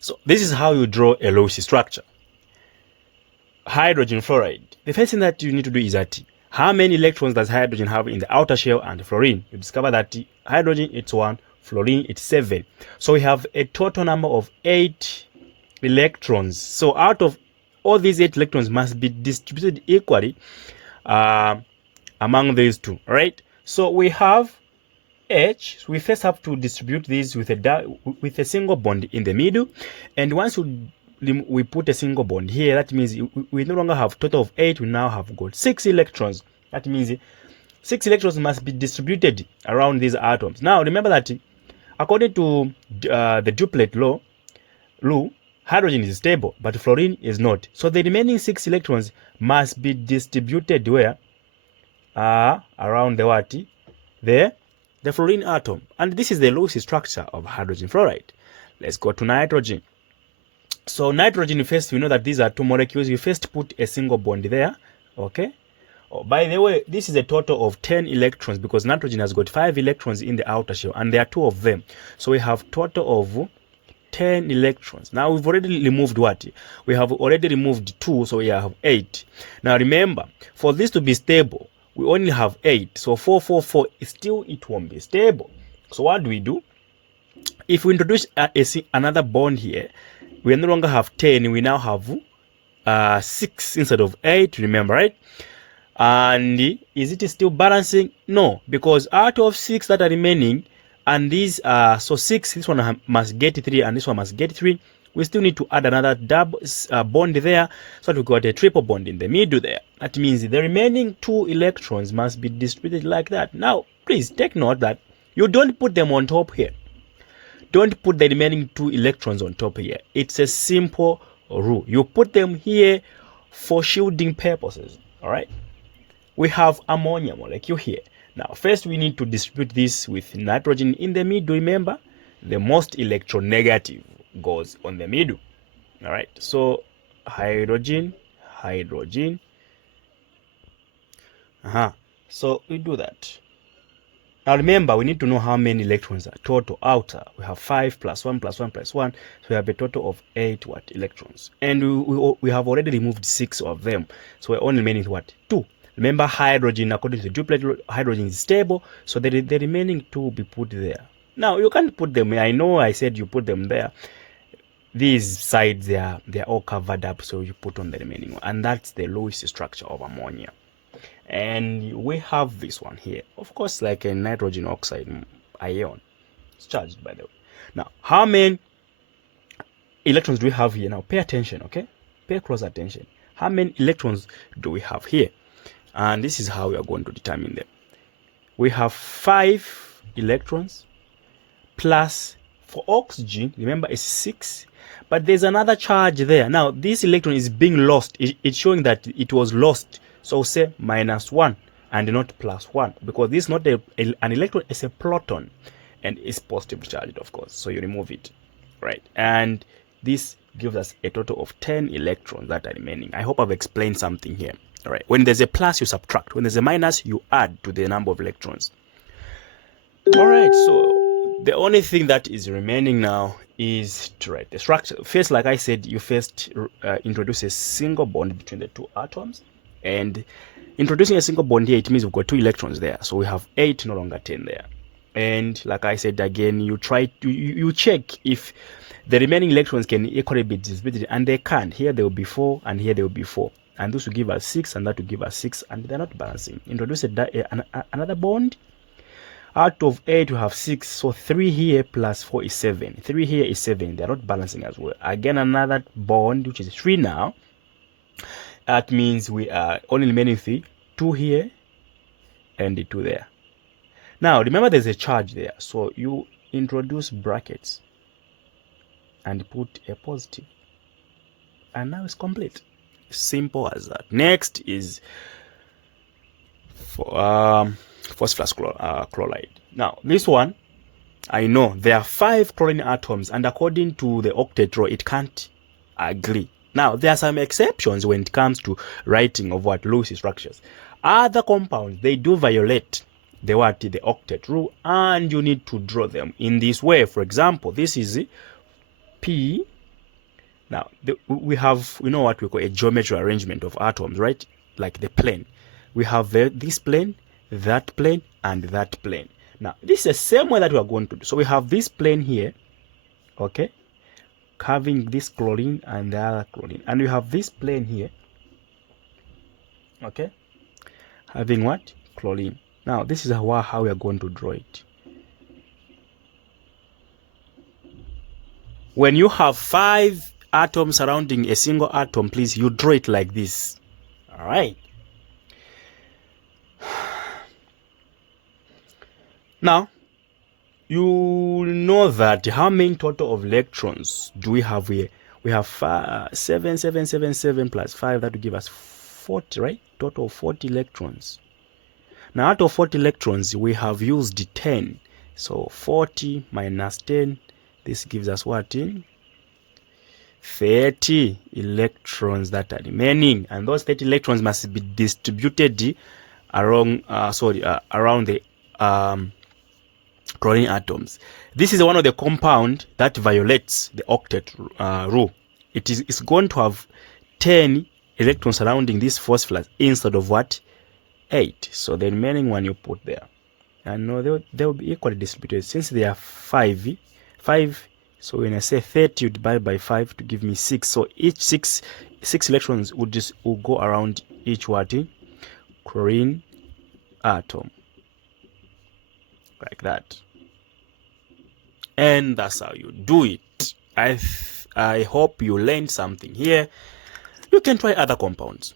So this is how you draw a Lewis structure. Hydrogen fluoride. The first thing that you need to do is that how many electrons does hydrogen have in the outer shell and fluorine? You discover that hydrogen it's 1, fluorine it's 7. So we have a total number of 8 electrons. So out of all these 8 electrons must be distributed equally among these two, right? So we have H. So we first have to distribute these with a single bond in the middle, and once we put a single bond here, that means we no longer have total of 8, we now have got 6 electrons. That means 6 electrons must be distributed around these atoms. Now remember that according to the duplet law, hydrogen is stable, but fluorine is not. So the remaining 6 electrons must be distributed where? Around the what? The fluorine atom. And this is the Lewis structure of hydrogen fluoride. Let's go to nitrogen. So nitrogen, first we know that these are 2 molecules. We first put a single bond there. Okay. Oh, by the way, this is a total of 10 electrons because nitrogen has got 5 electrons in the outer shell and there are 2 of them. So we have total of 10 electrons. Now we've already removed what? We have already removed 2, so we have 8. Now remember, for this to be stable, we only have 8. So 4, 4, 4, still it won't be stable. So what do? If we introduce another bond here, we no longer have 10, we now have 6 instead of 8, remember, right? And is it still balancing? No, because out of 6 that are remaining, and these are, so 6, this one must get 3 and this one must get 3. We still need to add another double bond there, so that we got a triple bond in the middle there. That means the remaining 2 electrons must be distributed like that. Now, please take note that you don't put them on top here. Don't put the remaining 2 electrons on top here. It's a simple rule. You put them here for shielding purposes. All right. We have ammonia molecule here. Now, first we need to distribute this with nitrogen in the middle. Remember, the most electronegative goes on the middle. All right. So hydrogen. So we do that. Now remember, we need to know how many electrons are total outer. We have 5 plus 1 plus 1 plus 1. So we have a total of 8 electrons. And we have already removed 6 of them. So we're only remaining 2. Remember, hydrogen, according to the duplet, hydrogen is stable. So the remaining 2 will be put there. Now, you can't put them. I know I said you put them there. These sides, they're all covered up. So you put on the remaining one. And that's the Lewis structure of ammonia. And we have this one here. Of course, like a nitrogen oxide ion. It's charged, by the way. Now, how many electrons do we have here? Now, pay attention, okay? Pay close attention. How many electrons do we have here? And this is how we are going to determine them. We have 5 electrons plus, for oxygen, remember it's 6, but there's another charge there. Now this electron is being lost. It's showing that it was lost. So say -1 and not +1, because this is not an electron, it's a proton, and it's positively charged, of course. So you remove it, right? And this gives us a total of 10 electrons that are remaining. I hope I've explained something here. All right. When there's a plus, you subtract. When there's a minus, you add to the number of electrons. All right. So the only thing that is remaining now is to write the structure. First, like I said, you first introduce a single bond between the 2 atoms. And introducing a single bond here, it means we've got 2 electrons there. So we have 8, no longer 10 there. And like I said again, you try to you check if the remaining electrons can equally be distributed, and they can't. Here there will be 4, and here there will be 4. And this will give us 6, and that will give us 6, and they're not balancing. Introduce another bond. Out of 8, we have 6, so 3 here plus 4 is 7. 3 here is 7. They're not balancing as well. Again, another bond, which is 3 now. That means we are only remaining 3. 2 here, and 2 there. Now, remember there's a charge there, so you introduce brackets and put a positive. And now it's complete. Simple as that. Next is phosphorus chloride. Now this one, I know there are 5 chlorine atoms, and according to the octet law, it can't agree. Now there are some exceptions when it comes to writing of Lewis structures. Other compounds, they do violate the octet rule, and you need to draw them in this way. For example, this is P Now, we have, you know what we call a geometry arrangement of atoms, right? Like the plane. We have this plane, that plane, and that plane. Now, this is the same way that we are going to do. So we have this plane here, okay, having this chlorine and the other chlorine. And we have this plane here, okay, having what? Chlorine. Now, this is how we are going to draw it. When you have 5 atoms surrounding a single atom, please, you draw it like this. All right. Now, you know that how many total of electrons do we have here? We have 7, 7, 7, 7 plus 5. That will give us 40, right? Total of 40 electrons. Now, out of 40 electrons, we have used 10. So, 40 minus 10, this gives us what? 30 electrons that are remaining. And those 30 electrons must be distributed around the chlorine atoms. This is one of the compound that violates the octet rule. It's going to have 10 electrons surrounding this phosphorus instead of what? 8. So the remaining one you put there. And no, they'll be equally distributed. Since they are 5, so when I say 30, you divide by 5 to give me 6. So each 6 electrons will go around each what? Chlorine atom. Like that. And that's how you do it. I hope you learned something here. You can try other compounds.